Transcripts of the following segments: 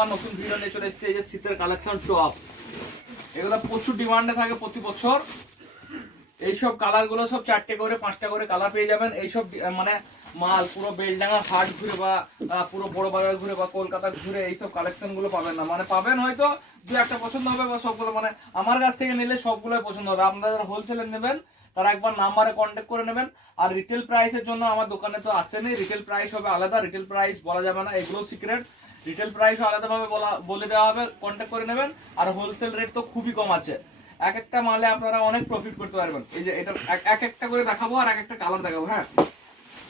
আবার নতুন ভিডিও নিয়ে চলে এসেছি, এই যে শীতের কালেকশন টপ এগুলো প্রচুর ডিমান্ডে থাকে প্রতি বছর। এইসব কালারগুলো সব চারটে করে, পাঁচটা করে কালার পেয়ে যাবেন। এইসব মানে মাল, পুরো বেলডাঙ্গা হাট ঘুরে বা পুরো বড় বাজার ঘুরে বা কলকাতা ঘুরে এইসব কালেকশনগুলো পাবেন না। মানে পাবেন হয়তো দু একটা পছন্দ হবে বা সবগুলো মানে আমার কাছ থেকে নিলে সবগুলোই পছন্দ হবে। আপনারা যারা হোলসেলে নেবেন, তারা একবার নাম্বারে কন্ট্যাক্ট করে নেবেন। আর রিটেল প্রাইসের জন্য আমার দোকানে তো আসেনি। রিটেল প্রাইস হবে আলাদা রিটেল প্রাইস বলা যাবে না। এগুলো সিক্রেট রিটেল প্রাইসও আলাদাভাবে বলা, বলে দেওয়া হবে কন্ট্যাক্ট করে নেবেন। আর হোলসেল রেট তো খুবই কম আছে। এক একটা মালে আপনারা অনেক প্রফিট করতে পারবেন। এই যে এটা এক- এক একটা করে দেখাবো আর এক একটা কালার দেখাবো হ্যাঁ?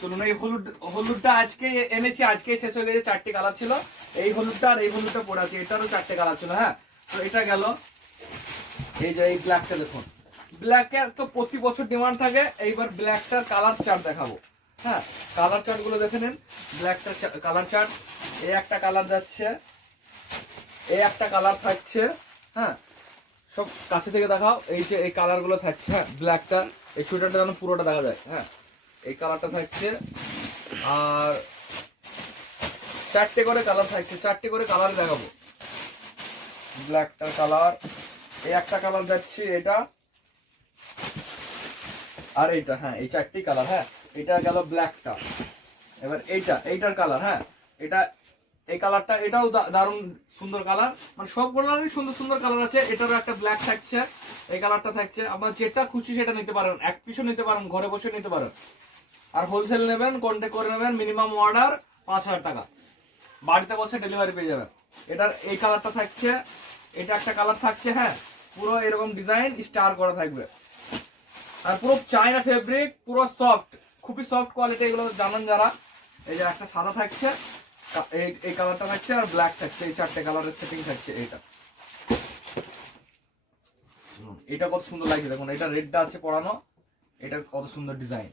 চলুন, এই হলুদ, হলুদটা আজকে এনেছি আজকে শেষ হয়ে গেছে, চারটি কালার ছিল। এই হলুদটা আর এই হলুদটা পড়ে আছে, এটারও চারটে কালার ছিল হ্যাঁ? তো এটা গেল। এই যে এই ব্ল্যাকটা দেখুন। ব্ল্যাকের তো প্রতি বছর ডিমান্ড থাকে, এইবার ব্ল্যাকটার কালার চার্ট দেখাবো। হ্যাঁ কালার চার্টগুলো দেখে নিন। ব্ল্যাকটার কালার চার্ট এই একটা কালার যাচ্ছে। এই একটা কালার থাকছে। হ্যাঁ সব কাছে থেকে দেখাও। এই যে এই কালারগুলো থাকছে হ্যাঁ ব্ল্যাকটা এই সোয়েটারটা যেন পুরোটা দেখা যায় হ্যাঁ। এই কালারটা থাকছে। আর চারটে করে কালার থাকছে। চারটে করে কালার দেখাবো। ব্ল্যাকটার কালার এই একটা কালার যাচ্ছে, এটা। আর এইটা হ্যাঁ এই চারটি কালার হ্যাঁ। এটা গেল ব্ল্যাকটা এবার এইটা, এইটার কালার হ্যাঁ? এটা, এই কালারটা এটাও দারুণ সুন্দর কালার মানে সব কালারই সুন্দর সুন্দর কালার আছে। এটারও একটা ব্ল্যাক থাকছে, এই কালারটা থাকছে। আপনার যেটা খুশি সেটা নিতে পারেন। এক পিসও নিতে পারেন, ঘরে বসে নিতে পারেন। আর হোলসেল নেবেন কন্ট্যাক্ট করে নেবেন মিনিমাম অর্ডার পাঁচ হাজার টাকা। বাড়িতে বসে ডেলিভারি পেয়ে যাবেন। এটার, এই কালারটা থাকছে। এটা একটা কালার থাকছে হ্যাঁ? পুরো এরকম ডিজাইন স্টার করা থাকবে। আর পুরো চায়না ফেব্রিক পুরো সফট খুবই সফট কোয়ালিটি এগুলো জানেন যারা। এই যে একটা সাদা থাকছে এই এই কালারটা থাকছে আর ব্ল্যাক থাকছে। এই চারটে কালারের সেটিং থাকছে এইটা। এটা কত সুন্দর লাগছে দেখুন, এটা রেডটা আছে পড়ানো এটা কত সুন্দর ডিজাইন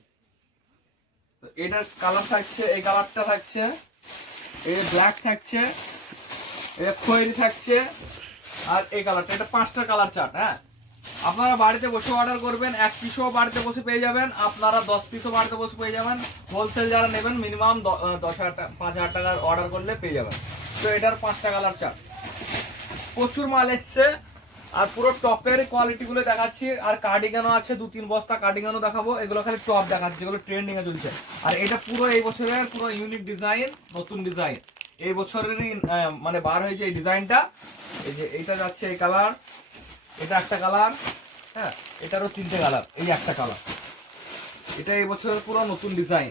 তো এটার কালার থাকছে, এই কালারটা থাকছে, এই যে ব্ল্যাক থাকছে এটা খয়েরি থাকছে, আর এই কালারটা এটা পাঁচটা কালার চার্ট হ্যাঁ? আপনারা বাড়িতে বসে অর্ডার করবেন, এক পিসও বাড়িতে বসে পেয়ে যাবেন, আপনারা দশ পিসও বাড়িতে বসে পেয়ে যাবেন হোলসেল যারা নেবেন মিনিমাম দশ হাজার পাঁচ হাজার টাকার অর্ডার করলে পেয়ে যাবেন। তো এটার পাঁচটা কালার চার্ট প্রচুর মাল এসছে, আর পুরো টপের কোয়ালিটি গুলো দেখাচ্ছি, আর কার্ডিগানও আছে দু তিন বস্তা কার্ডিগানও দেখাবো, এগুলো খালি টপ দেখাচ্ছি, যেগুলো ট্রেন্ডিং এ চলছে। আর এটা পুরো এই বছরের পুরো ইউনিক ডিজাইন নতুন ডিজাইন এই বছরেরই মানে বার হয়েছে এই ডিজাইনটা এই যে, এইটা যাচ্ছে এই কালার এটা একটা কালার হ্যাঁ এটারও তিনটে কালার, এই একটা কালার। এটা এই বছরের পুরো নতুন ডিজাইন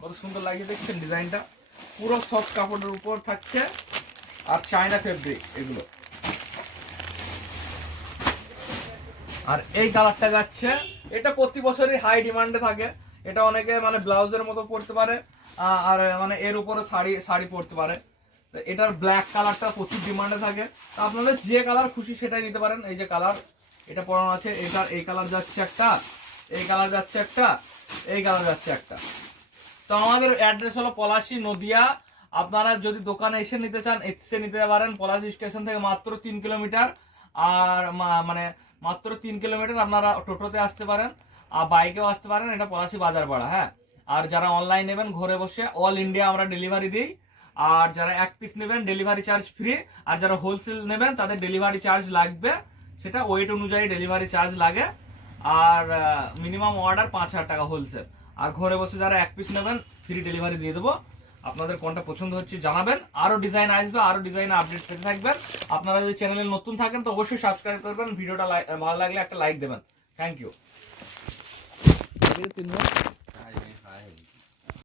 কত সুন্দর লাগছে দেখছেন ডিজাইনটা পুরো সফট কাপড়ের উপর থাকছে আর চায়না ফেব্রিক এগুলো। আর এই কালারটা যাচ্ছে, এটা প্রতি বছরই হাই ডিমান্ডে থাকে। এটা অনেকে মানে ব্লাউজের মতো পরতে পারে আর মানে এর উপরে শাড়ি শাড়ি পরতে পারে। এটার ব্ল্যাক কালারটা প্রচুর ডিমান্ডে থাকে। তো আপনাদের যে কালার খুশি সেটাই নিতে পারেন। এই যে কালার এটা পরানো আছে। এটার এই কালার যাচ্ছে একটা, এই কালার যাচ্ছে একটা, এই কালার যাচ্ছে একটা। তো আমাদের অ্যাড্রেস হলো পলাশি নদিয়া। আপনারা যদি দোকানে এসে নিতে চান, এসে নিতে পারেন। পলাশি স্টেশন থেকে মাত্র তিন কিলোমিটার। আর মানে মাত্র তিন কিলোমিটার আপনারা টোটোতে আসতে পারেন। আর বাইকেও আসতে পারেন। এটা পলাশি বাজার পাড়া হ্যাঁ। আর যারা অনলাইন নেবেন, ঘরে বসে অল ইন্ডিয়া আমরা ডেলিভারি দিই। আর যারা এক পিস নেবেন ডেলিভারি চার্জ ফ্রি আর যারা হোলসেল নেবেন তাদের ডেলিভারি চার্জ লাগবে। সেটা ওয়েট অনুযায়ী ডেলিভারি চার্জ লাগে। আর মিনিমাম অর্ডার পাঁচ হাজার টাকা হোলসেল আর ঘরে বসে যারা এক পিস নেবেন ফ্রি ডেলিভারি দিয়ে দেবো। আপনাদের কোনটা পছন্দ হচ্ছে জানাবেন। আরও ডিজাইন আসবে আরও ডিজাইন আপডেট পেতে থাকবেন। আপনারা যদি চ্যানেলে নতুন থাকেন তো অবশ্যই সাবস্ক্রাইব করবেন। ভিডিওটা ভালো লাগলে একটা লাইক দেবেন। Thank you